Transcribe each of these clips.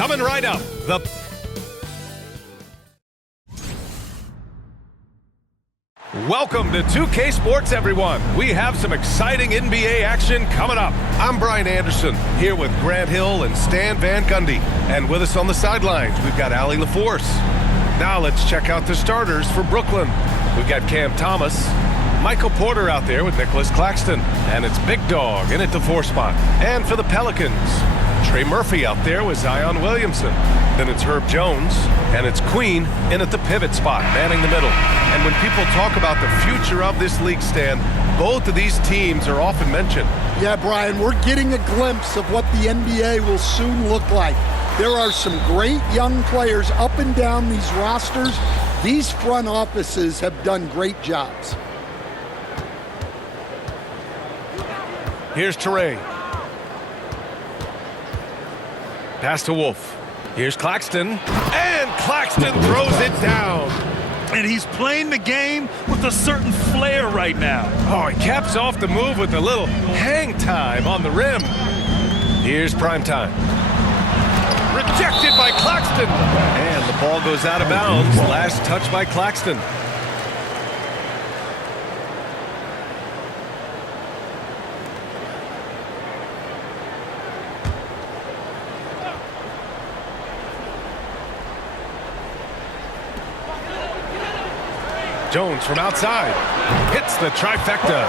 Coming right up, Welcome to 2K Sports, everyone. We have some exciting NBA action coming up. I'm Brian Anderson, here with Grant Hill and Stan Van Gundy. And with us on the sidelines, we've got Allie LaForce. Now let's check out the starters for Brooklyn. We've got Cam Thomas, Michael Porter out there with Nicholas Claxton, and it's Big Dog in at the 4 spot. And for the Pelicans, Trey Murphy out there with Zion Williamson. Then it's Herb Jones, and it's Queen in at the pivot spot, manning the middle. And when people talk about the future of this league, Stan, both of these teams are often mentioned. Yeah, Brian, we're getting a glimpse of what the NBA will soon look like. There are some great young players up and down these rosters. These front offices have done great jobs. Here's Trey. Pass to Wolf. Here's Claxton, and Claxton throws it down. And he's playing the game with a certain flair right now. Oh, he caps off the move with a little hang time on the rim. Here's Primetime. Rejected by Claxton. And the ball goes out of bounds. Last touch by Claxton. Jones from outside. Hits the trifecta.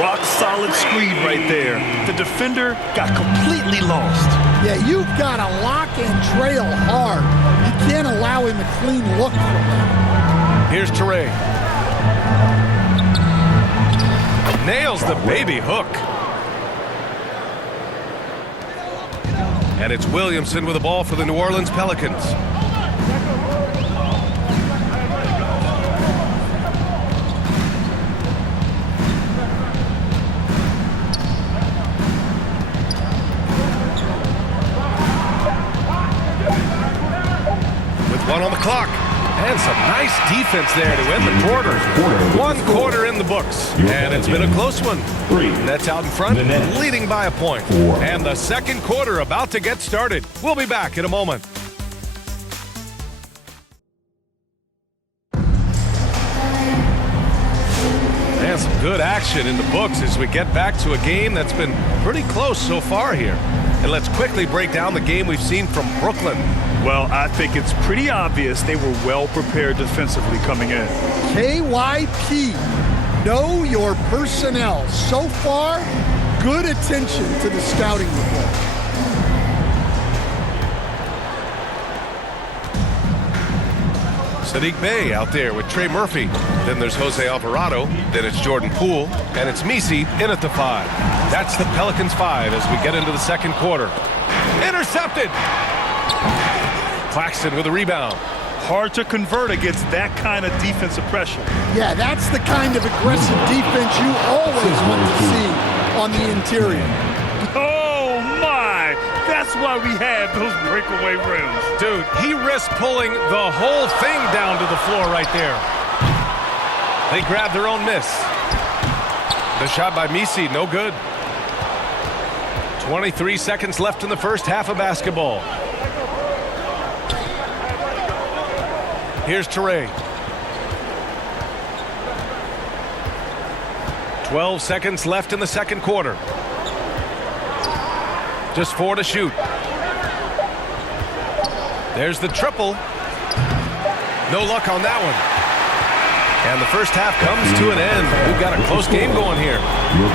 Rock solid screen right there. The defender got completely lost. Yeah, you've got to lock and trail hard. You can't allow him a clean look from that. Here's Trey. Nails the baby hook. And it's Williamson with the ball for the New Orleans Pelicans. One on the clock, and some nice defense there to end the quarter. 1 quarter in the books, and it's been a close one. Nets out in front, leading by a point. And the second quarter about to get started. We'll be back in a moment. And some good action in the books as we get back to a game that's been pretty close so far here. And let's quickly break down the game we've seen from Brooklyn. Well, I think it's pretty obvious they were well prepared defensively coming in. KYP, know your personnel. So far, good attention to the scouting report. Sadiq Bey out there with Trey Murphy. Then there's Jose Alvarado. Then it's Jordan Poole. And it's Misi in at the 5. That's the Pelicans 5 as we get into the second quarter. Intercepted! Claxton with a rebound. Hard to convert against that kind of defensive pressure. Yeah, that's the kind of aggressive defense you always want to see on the interior. Oh, my! That's why we have those breakaway rims. Dude, he risked pulling the whole thing down to the floor right there. They grabbed their own miss. The shot by Misi, no good. 23 seconds left in the first half of basketball. Here's Trey. 12 seconds left in the second quarter. Just 4 to shoot. There's the triple. No luck on that one. And the first half comes to an end. We've got a close game going here.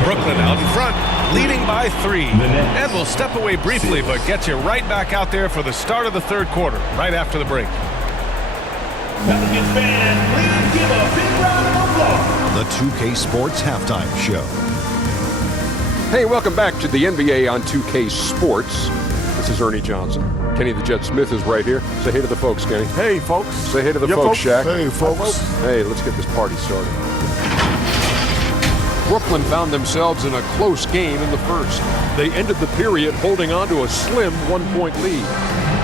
Brooklyn out in front, leading by 3. And we'll step away briefly, but get you right back out there for the start of the third quarter, right after the break. Pelicans fans, please give a big round of applause. The 2K Sports Halftime Show. Hey, welcome back to the NBA on 2K Sports. This is Ernie Johnson. Kenny the Jet Smith is right here. Say hey to the folks, Kenny. Hey, folks. Say hey to the folks, Shaq. Hey, folks. Hey, let's get this party started. Brooklyn found themselves in a close game in the first. They ended the period holding on to a slim 1-point lead.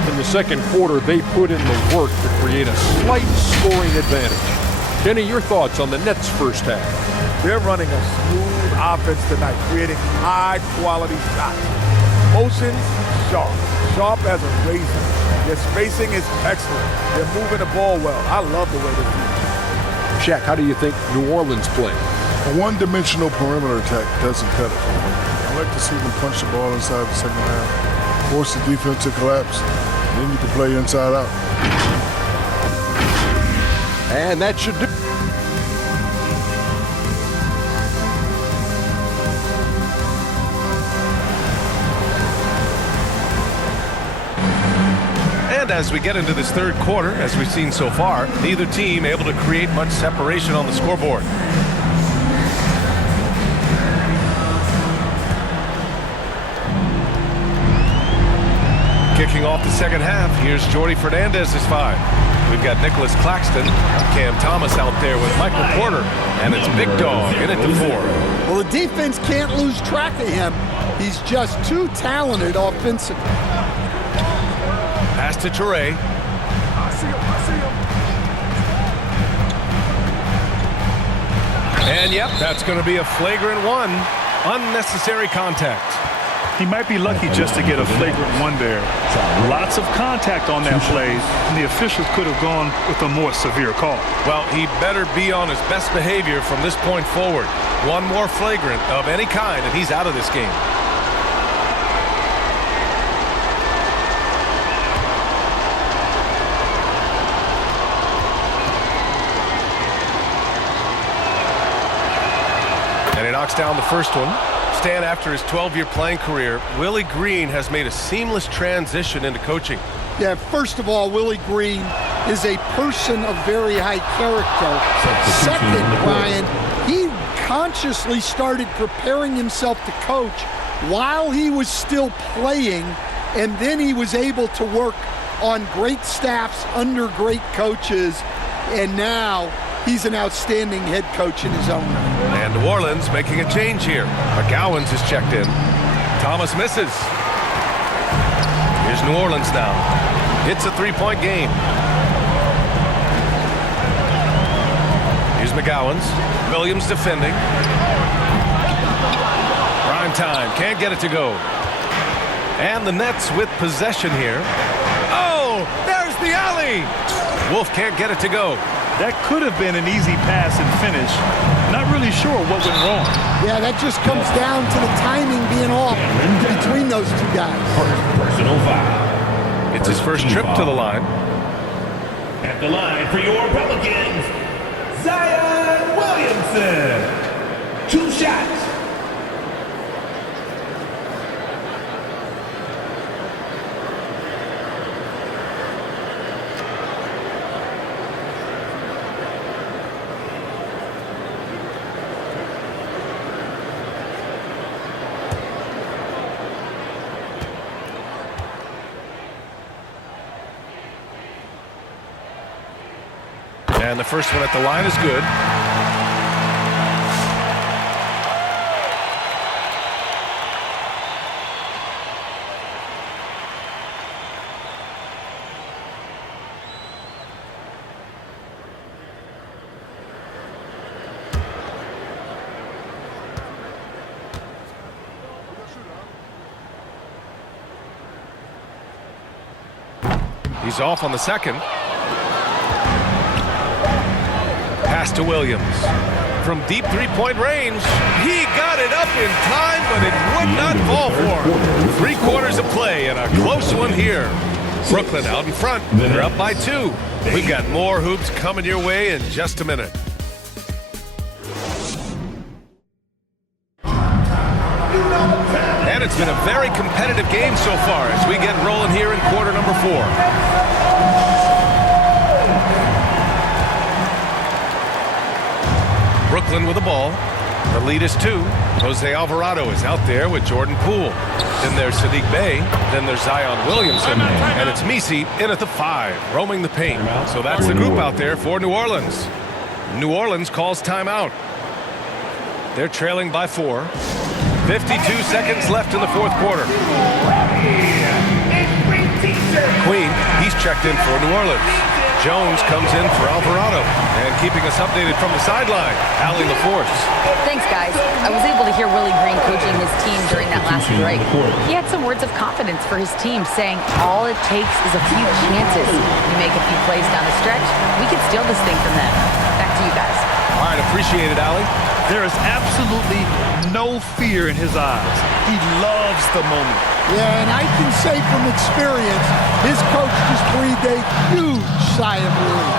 In the second quarter, they put in the work to create a slight scoring advantage. Kenny, your thoughts on the Nets' first half? They're running a smooth offense tonight, creating high-quality shots. Motions, sharp. Sharp as a razor. Their spacing is excellent. They're moving the ball well. I love the way they do. Shaq, how do you think New Orleans play? A one-dimensional perimeter attack doesn't cut it for me. I like to see them punch the ball inside the second half, force the defense to collapse, and then you can play inside out. And that should do. And as we get into this third quarter, as we've seen so far, neither team able to create much separation on the scoreboard. Kicking off the second half, here's Jordy Fernandez's five. We've got Nicholas Claxton, Cam Thomas out there with Michael Porter, and it's Big Dog in at the four. Well, the defense can't lose track of him. He's just too talented offensively. Pass to Trey. I see him. And yep, that's going to be a flagrant one. Unnecessary contact. He might be lucky just to get a flagrant one there. Lots of contact on that play, and the officials could have gone with a more severe call. Well, he better be on his best behavior from this point forward. One more flagrant of any kind, and he's out of this game. And he knocks down the first one. Stan, after his 12-year playing career, Willie Green has made a seamless transition into coaching. Yeah, first of all, Willie Green is a person of very high character. Second, Brian, he consciously started preparing himself to coach while he was still playing, and then he was able to work on great staffs under great coaches, and now he's an outstanding head coach in his own right. And New Orleans making a change here. McGowan's is checked in. Thomas misses. Here's New Orleans now. It's a three-point game. Here's McGowan's. Williams defending. Prime time. Can't get it to go. And the Nets with possession here. Oh, there's the alley. Wolf can't get it to go. That could have been an easy pass and finish. Not really sure what went wrong. Yeah, that just comes down to the timing being off between those two guys. Personal foul. It's his first trip to the line. At the line for your Pelicans, Zion Williamson. 2 shots. And the first one at the line is good. He's off on the second. Pass to Williams. From deep three-point range, he got it up in time, but it would not fall for him. 3 quarters of play and a close one here. Brooklyn out in front. They're up by 2. We've got more hoops coming your way in just a minute. And it's been a very competitive game so far as we get rolling here in quarter number 4. Brooklyn with the ball. The lead is 2. Jose Alvarado is out there with Jordan Poole. Then there's Sadiq Bey. Then there's Zion Williamson. And it's Misi in at the 5, roaming the paint. So that's the group out there for New Orleans. New Orleans calls timeout. They're trailing by 4. 52 seconds left in the 4th quarter. Queen, he's checked in for New Orleans. Jones comes in for Alvarado. And keeping us updated from the sideline, Allie LaForce. Thanks, guys. I was able to hear Willie Green coaching his team during that last break. He had some words of confidence for his team, saying all it takes is a few chances. You make a few plays down the stretch, we can steal this thing from them. Back to you guys. All right, appreciate it, Allie. There is absolutely no fear in his eyes. He loves the moment. Yeah, and I can say from experience, his coach just breathed a huge sigh of relief.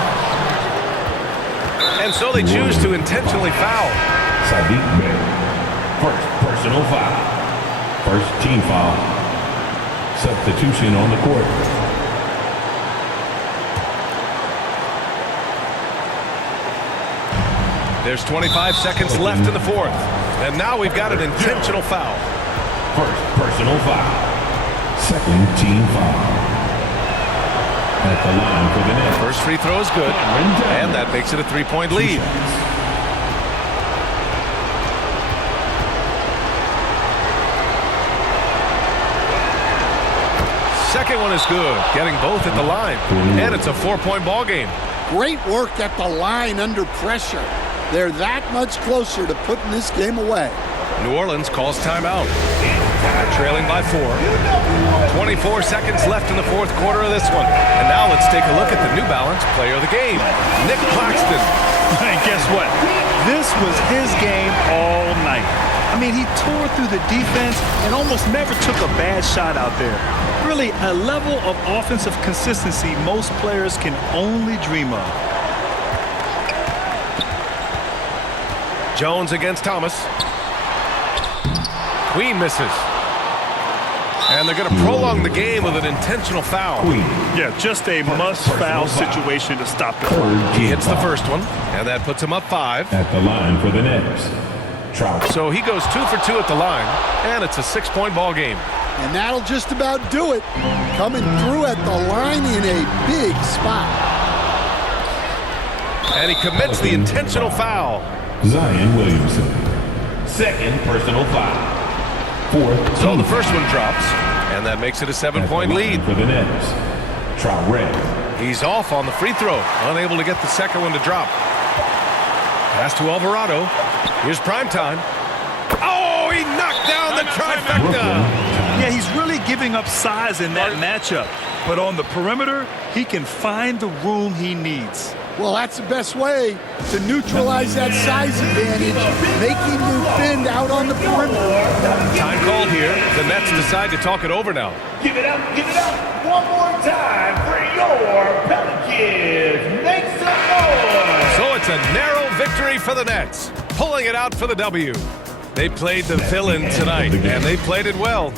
And so they choose to intentionally foul. First personal foul. First team foul. Substitution on the court. There's 25 seconds left in the fourth. And now we've got an intentional foul. First personal foul. Second team foul. At the line for the net. First free throw is good. And that makes it a 3-point lead. Second one is good. Getting both at the line. And it's a 4-point ball game. Great work at the line under pressure. They're that much closer to putting this game away. New Orleans calls timeout. They're trailing by 4. 24 seconds left in the fourth quarter of this one. And now let's take a look at the New Balance player of the game, Nick Claxton. And guess what? This was his game all night. I mean, he tore through the defense and almost never took a bad shot out there. Really, a level of offensive consistency most players can only dream of. Jones against Thomas. Queen misses. And they're going to prolong the game with an intentional foul. Yeah, just a must-foul situation to stop the clock. He hits the first one, and that puts him up 5. At the line for the Nets. So he goes 2 for 2 at the line, and it's a 6-point ball game. And that'll just about do it. Coming through at the line in a big spot. And he commits the intentional foul. Zion Williamson. Second personal foul. Fourth. So the first one drops, and that makes it a 7-point lead. For the Nets. He's off on the free throw, unable to get the second one to drop. Pass to Alvarado. Here's prime time. Oh, he knocked down the trifecta. Yeah, he's really giving up size in that matchup. But on the perimeter, he can find the room he needs. Well, that's the best way to neutralize that size advantage, making you defend out on the perimeter. Time called here. The Nets decide to talk it over now. Give it up one more time for your Pelicans. Make some noise. So it's a narrow victory for the Nets, pulling it out for the W. They played the villain tonight, and they played it well.